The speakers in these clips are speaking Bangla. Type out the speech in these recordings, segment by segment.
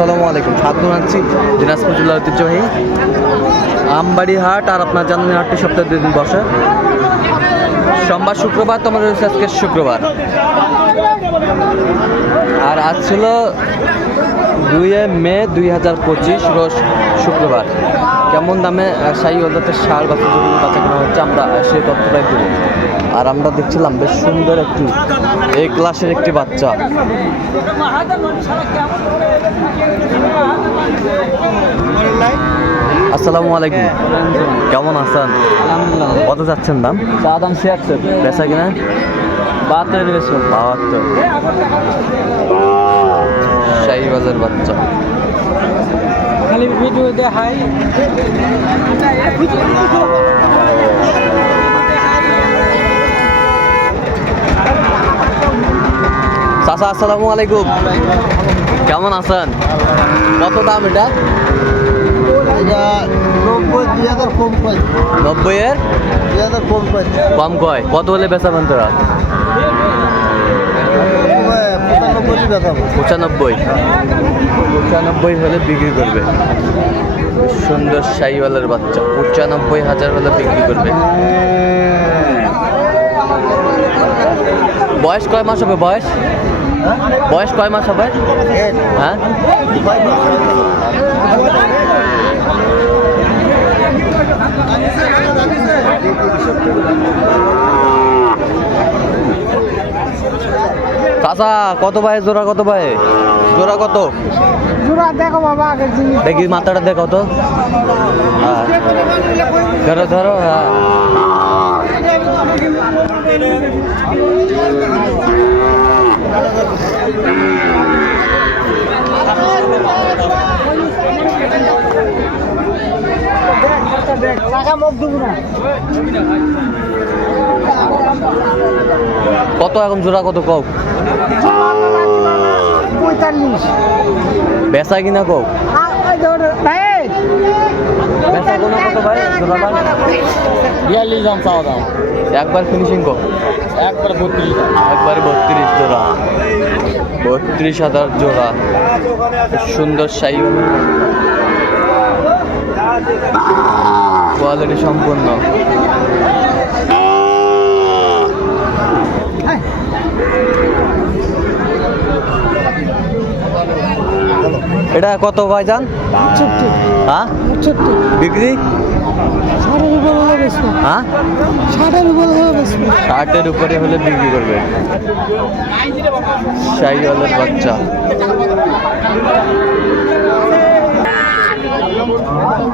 আসসালামু আলাইকুম। স্বাগত জানাচ্ছি দিনাজপুর জেলার ঐতিহ্যবাহী আমবাড়ি হাট আর আপনার জানুয়ারি হাটটি সপ্তাহে দিন বসে। সোমবার, শুক্রবার তোমাদের আজকে শুক্রবার। আর আজ ছিল দুই মে দুই হাজার পঁচিশ, রোজ শুক্রবার। কেমন দামে শাহী ওদের সার যদি বাচ্চা কেনা হচ্ছে আমরা সেই তথ্যটাই দেবো। আর আমরা দেখছিলাম বেশ সুন্দর একটি এই ক্লাসের একটি বাচ্চা। আসসালামু আলাইকুম। কেমন আছেন? কত যাচ্ছেন দাম? চা দাম ছিয়াত্তর। বেচা কিনা? বাহাত্তর বেশি বাহাত্তর। শাহিবাজার বাচ্চা। খালি ভিডিও দেখাই। চাচা আসসালামু আলাইকুম। কেমন আছেন? কত দাম এটা? এটা নব্বই দুই হাজার কম পাই নব্বই এর? দুই হাজার কম পাই কম কয়? কত হলে বেচাবেন তোরা? পঁচানব্বই পঁচানব্বই। হলে বিক্রি করবে। সুন্দর শাহিওয়ালার বাচ্চা। পঁচানব্বই হাজার হলে বিক্রি করবে। বয়স কয় মাস হবে বয়স? বয়স কয় মাস হবে? হ্যাঁ? চাচা কত ভাই? জোড়া কত ভাই? জোড়া কত? জোড়া দেখো বাবা জিনিস দেখি মাথাটা দেখো তো। হ্যাঁ। ধরো ধরো হ্যাঁ টাকা মুখ দেবো না কত এখন জোড়া কত কও? পঁয়তাল্লিশ। বেচা কিনা কও? বেচা কোনো কত ভাই? জোড়া ভাই বিয়াল্লিশ দাম চাওয়া দাম একবার ফিনিশিং কও? একবার বত্রিশ একবার বত্রিশ জোড়া। বত্রিশ হাজার জোড়া। সুন্দর শাহী কোয়ালিটি সম্পূর্ণ। এটা কত ভাই যান হ্যাঁ? বিক্রি? ষাটের উপরে হলে বেশি হ্যাঁ? ষাটের উপরে হলে বিক্রি করবে। বাচ্চা এত হয় ভাই আমার লাভ হলে হারাও দিয়ে দিন হয়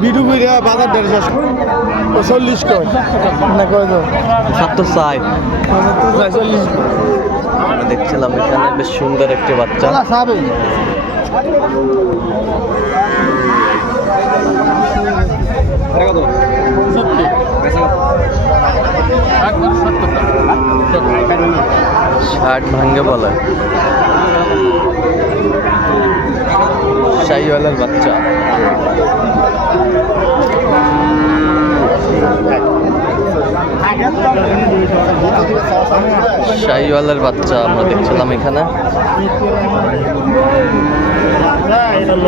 বিডু বাজার চল্লিশ কয়? না কয় তো? সাত চাই চল্লিশ দেখছিলাম এখানে বেশ সুন্দর একটি বাচ্চা সাবে ষাট ভাঙ্গে বলে শাহিওয়ালার বাচ্চা শাহিওয়ালার বাচ্চা আমরা দেখছিলাম এখানে।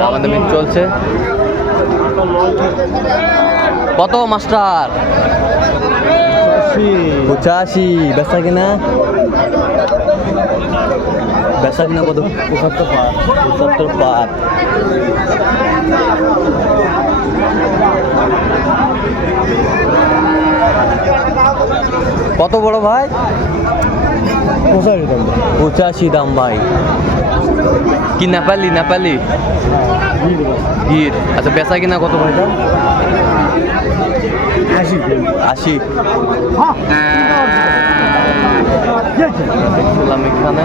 আমাদের মিট চলছে। কত মাস্টার? পঁচাশি, বেচা কিনা? বেচা কিনা কত? পঁচাত্তর পার পঁচাত্তর পার। কত বড় ভাই? পঁচাশি দাম পঁচাশি দাম ভাই কি নেপালি নেপালি গির আচ্ছা বেচা কিনা কত ভাই আশি দেখছিলাম এখানে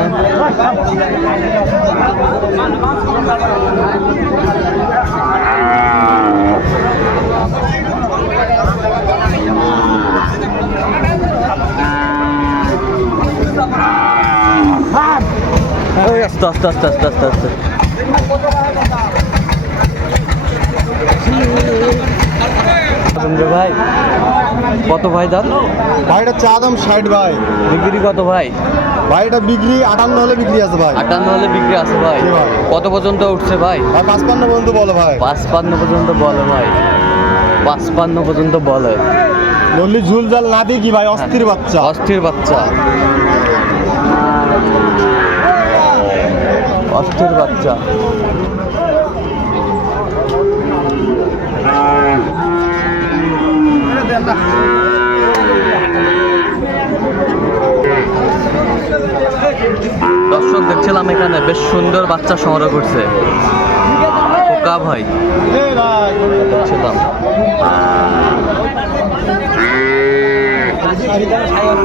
আস্তে আস্তে আস্তে আস্তে আস্তে আস্তে। ভাই কত ভাই দাম? ভাইটা চা দাম ষাট ভাই। বিক্রি কত ভাই? ভাইটা বিক্রি আটান্ন হলে বিক্রি আছে ভাই। আটান্ন হলে বিক্রি আছে ভাই। কত পর্যন্ত উঠছে ভাই? পাঁচপান্ন বন্ধু বলো ভাই। পাঁচপান্ন পর্যন্ত বলে ভাই। পাঁচপান্ন পর্যন্ত বলে। বললি ঝুল জাল না দিয়ে কি ভাই অস্থির বাচ্চা। অস্থির বাচ্চা। অস্থির বাচ্চা। দর্শক দেখছিলাম এখানে বেশ সুন্দর বাচ্চা সংগ্রহ করছে। খোকা ভাই। দেখছিলাম।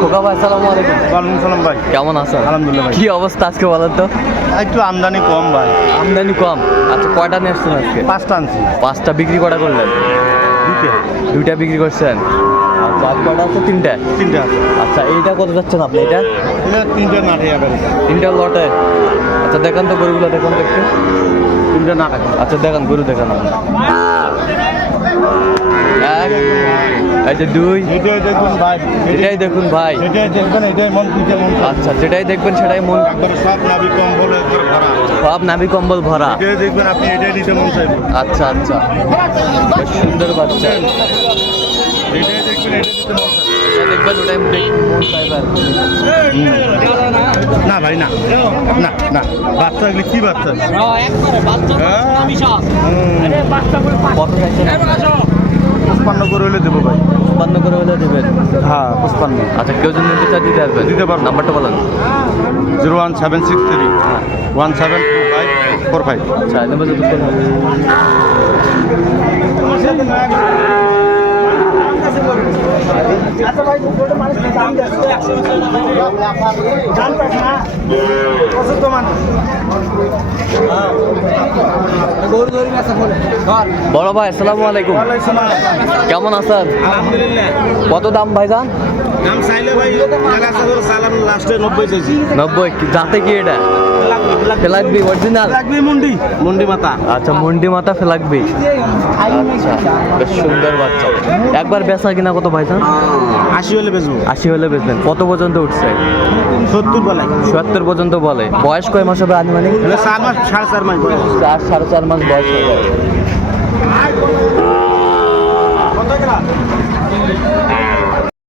খোকা ভাই সালামু আলাইকুম। ওয়ালাইকুম সালাম ভাই। কেমন আছেন? আলহামদুলিল্লাহ কি অবস্থা আজকে বলেন তো? একটু আমদানি কম ভাই। আমদানি কম। আচ্ছা কয়টা নিয়ে আসছেন আজকে? পাঁচটা আনছি। পাঁচটা বিক্রি কটা করলেন? দুইটা। বিক্রি করছেন। আচ্ছা আর কটা আছে? তিনটা। তিনটা আছে। আচ্ছা এইটা কত যাচ্ছেন আপনি? এটা এটা তিনটা নাটে যাবে তিনটা লটে? আচ্ছা দেখান তো গরুগুলো দেখান তো একটু। তিনটা নাটে। আচ্ছা দেখান গরু দেখান। আপনি। এক যে দুই। এটাই দেখুন ভাই। এটাই দেখুন ভাই। এটাই দেখবেন এটাই মন তিনটে মন আচ্ছা যেটাই দেখবেন সেটাই মন সব নাভি কম্বল ভরা। এটাই দেখবেন আপনি এটাই নিতে মন আচ্ছা আচ্ছা। সুন্দর বাচ্চা। এটাই দেখবেন এটাই নিতে মন চাইবেন। দেখবেন ওটাই মন চাইবে কি। না ভাই না। না না। বাচ্চা এগুলি কি বাচ্চা? হ্যাঁ? কত করে হলে দেবো ভাই। উৎপন্ন করে হলে দেবেন। হ্যাঁ পুষ্পান্ন। আচ্ছা কেউ যদি নিতে চায় দিতে আসবেন। দিতে পারবেন নাম্বারটা বলেন। Zero one seven six three. One seven two five four five. আচ্ছা নেবে যদি বলেন। বড় ভাই আসসালামু আলাইকুম। কেমন আছেন? কত দাম ভাইজান? দাম চাইলে ভাই সালাম লাস্টে নব্বই চাইছি নব্বই যাতে কি এটা? ফেলাকবি অরিজিনাল লাগবে মুন্ডি। মুন্ডি মাথা। আচ্ছা মুন্ডি মাথা ফেলাকবি। আচ্ছা বেশ সুন্দর বাচ্চা। একবার বেচা কিনা কত ভাইজান আশি হলে বেচবো। আশি হলে বেচবেন। কত পর্যন্ত উঠছে? সত্তর বলে। সত্তর পর্যন্ত বলে। বয়স কয় মাস হবে আনুমানিক? চার মাস সাড়ে চার মাস বয়স। চার সাড়ে চার মাস বয়স হবে।